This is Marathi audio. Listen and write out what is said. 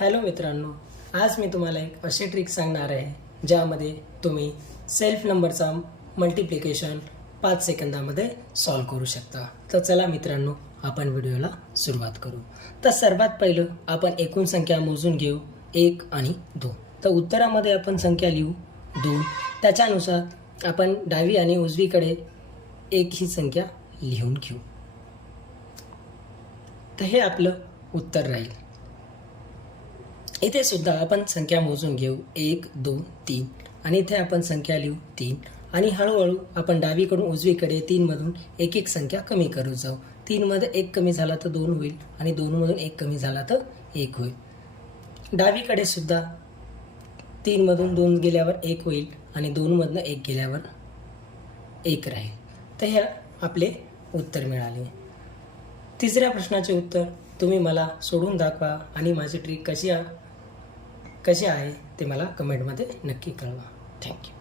हॅलो मित्रांनो, आज मी तुम्हाला एक अशी ट्रिक सांगणार आहे ज्यामध्ये तुम्ही सेल्फ नंबरचा मल्टिप्लिकेशन 5 सेकंदामध्ये सॉल्व करू शकता। तर चला मित्रांनो, आपण व्हिडिओला सुरुवात करू। तर सर्वात पहिलं आपण एकूण संख्या मोजून घेऊ 1 आणि 2। तर उत्तरामध्ये आपण संख्या लिहू 2। त्याच्यानुसार आपण डावी आणि उजवीकडे 1 ही संख्या लिहून घेऊ। तर हे आपलं उत्तर राहील। इथे सुद्धा आपण संख्या मोजून घेऊ 1 2 3 आणि इथे आपण संख्या लिहू 3 आणि हळूहळू आपण डावीकडून उजवीकडे 3 मधून एक एक संख्या कमी करत जाऊ। 3 मध्ये 1 कमी झाला तर 2 होईल आणि 2 मधून 1 कमी झाला तर 1 होईल। डावीकडे सुद्धा 3 मधून 2 गेल्यावर 1 होईल आणि 2 मधून 1 गेल्यावर 1 राहील। तर हे आपले उत्तर मिळाले। तिसऱ्या प्रश्नाचे उत्तर तुम्ही मला सोडून दाखवा आणि माझी ट्रिक कशी आहे ते मला कमेंटमध्ये नक्की कळवा। थँक्यू।